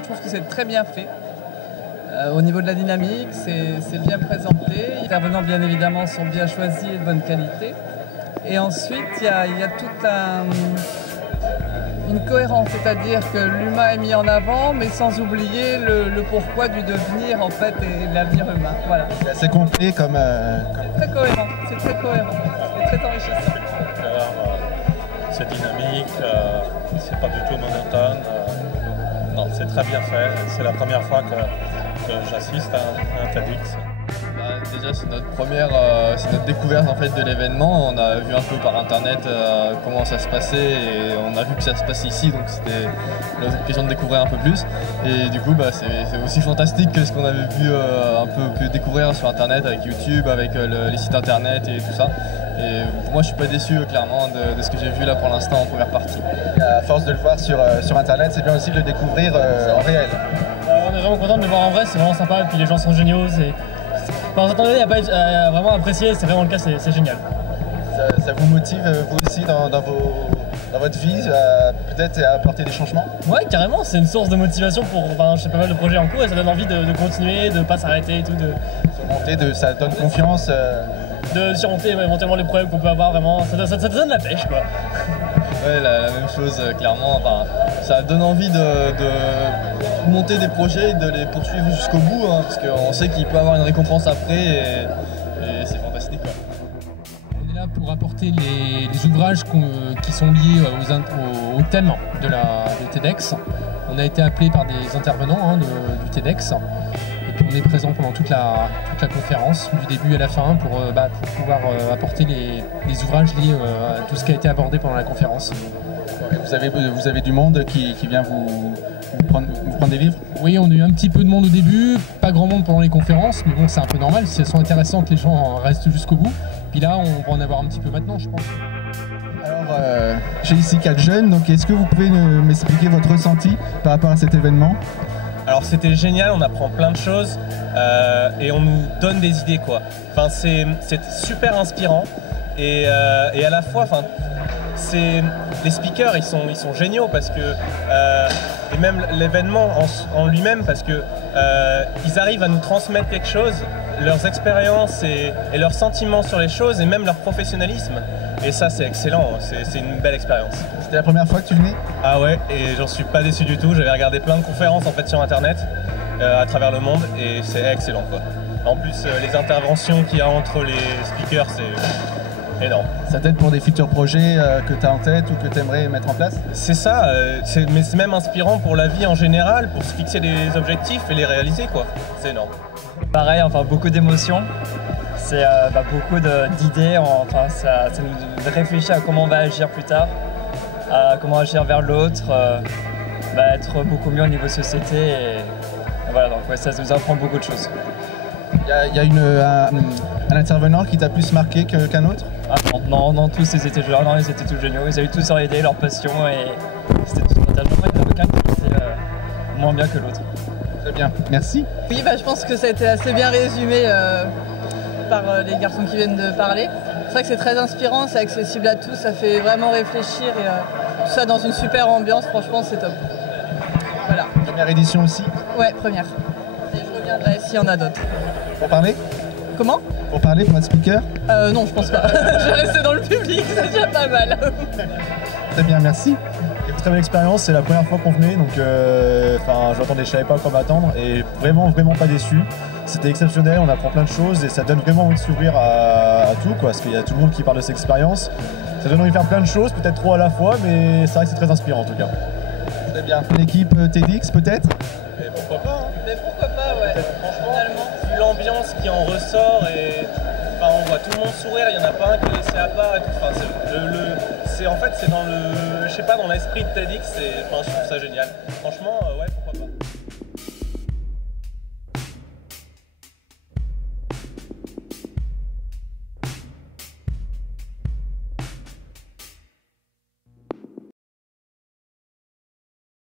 je trouve que c'est très bien fait. Au niveau de la dynamique, c'est bien présenté. Les intervenants, bien évidemment, sont bien choisis et de bonne qualité. Et ensuite, il y a toute une cohérence, c'est-à-dire que l'humain est mis en avant, mais sans oublier le pourquoi du devenir, en fait, et l'avenir humain. Voilà. C'est assez complet comme... C'est très cohérent, c'est très enrichissant. C'est dynamique, c'est pas du tout monotone. Non, c'est très bien fait. C'est la première fois que j'assiste à un TEDx. Déjà c'est notre c'est notre découverte en fait de l'événement. On a vu un peu par internet comment ça se passait et on a vu que ça se passait ici, donc c'était l'occasion de découvrir un peu plus. Et du coup c'est aussi fantastique que ce qu'on avait vu un peu pu découvrir sur internet avec YouTube, avec les sites internet et tout ça. Et pour moi je suis pas déçu clairement de ce que j'ai vu là pour l'instant en première partie. À force de le voir sur internet, c'est bien aussi de le découvrir en réel. On est vraiment content de le voir en vrai, c'est vraiment sympa et puis les gens sont géniaux. Enfin, vous attendez, il n'y a pas vraiment apprécié, c'est vraiment le cas, c'est génial. Ça vous motive vous aussi dans votre vie, peut-être à apporter des changements? Ouais, carrément, c'est une source de motivation pour pas mal de projets en cours et ça donne envie de continuer, de ne pas s'arrêter et tout. Ça donne confiance. De surmonter éventuellement les problèmes qu'on peut avoir, vraiment, ça te donne la pêche quoi. Ouais, la même chose, clairement. Enfin, ça donne envie de monter des projets et de les poursuivre jusqu'au bout, hein, parce qu'on sait qu'il peut y avoir une récompense après et c'est fantastique, quoi. On est là pour apporter les ouvrages qui sont liés au thème de TEDx. On a été appelé par des intervenants du TEDx. Et puis on est présent pendant toute la conférence, du début à la fin, pour pouvoir apporter les ouvrages liés à tout ce qui a été abordé pendant la conférence. Vous avez du monde qui vient vous prendre des livres? Oui, on a eu un petit peu de monde au début, pas grand monde pendant les conférences, mais bon, c'est un peu normal, si elles sont intéressantes, les gens restent jusqu'au bout. Puis là, on va en avoir un petit peu maintenant, je pense. Alors, j'ai ici 4 jeunes, donc est-ce que vous pouvez m'expliquer votre ressenti par rapport à cet événement? Alors c'était génial, on apprend plein de choses et on nous donne des idées quoi. Enfin, c'est super inspirant et à la fois, enfin, les speakers ils sont géniaux parce que et même l'événement en lui-même parce que ils arrivent à nous transmettre quelque chose, leurs expériences et leurs sentiments sur les choses et même leur professionnalisme. Et ça c'est excellent, c'est une belle expérience. C'était la première fois que tu venais? Ah ouais, et j'en suis pas déçu du tout. J'avais regardé plein de conférences en fait sur internet à travers le monde et c'est excellent quoi. En plus les interventions qu'il y a entre les speakers c'est énorme. Ça t'aide pour des futurs projets que tu as en tête ou que tu aimerais mettre en place? C'est ça, mais c'est même inspirant pour la vie en général, pour se fixer des objectifs et les réaliser quoi. C'est énorme. Pareil, enfin beaucoup d'émotions. C'est beaucoup d'idées, enfin, ça nous réfléchit à comment on va agir plus tard, à comment agir vers l'autre, être beaucoup mieux au niveau société et voilà, donc ouais, ça nous apprend beaucoup de choses. Il y a un intervenant qui t'a plus marqué qu'un autre? Non, tous ils étaient tous géniaux, ils avaient tous aidé leur passion et c'était tous partageants, il n'y en a aucun qui était moins bien que l'autre. Très bien, merci. Oui, je pense que ça a été assez bien résumé par les garçons qui viennent de parler. C'est vrai que c'est très inspirant, c'est accessible à tous, ça fait vraiment réfléchir et tout ça dans une super ambiance, franchement c'est top. Voilà. Première édition aussi? Ouais, première. Et je reviendrai s'il y en a d'autres. Pour parler? Comment? Pour parler, pour être speaker? Non, je pense pas. Je vais rester dans le public, c'est déjà pas mal. Très bien, merci. Une très belle expérience, c'est la première fois qu'on venait, donc je savais pas quoi m'attendre et vraiment pas déçu. C'était exceptionnel, on apprend plein de choses et ça donne vraiment envie de s'ouvrir à tout quoi, parce qu'il y a tout le monde qui parle de cette expérience. Ça donne envie de faire plein de choses, peut-être trop à la fois, mais c'est vrai que c'est très inspirant en tout cas. Très bien. Une équipe TEDx peut-être? Et pourquoi pas hein. Mais pourquoi pas, ouais. Franchement, vu l'ambiance qui en ressort et enfin, on voit tout le monde sourire, il n'y en a pas un qui est laissé à part et tout. Enfin, en fait c'est dans le, je sais pas, dans l'esprit de TEDx, je trouve ça génial. Franchement, ouais.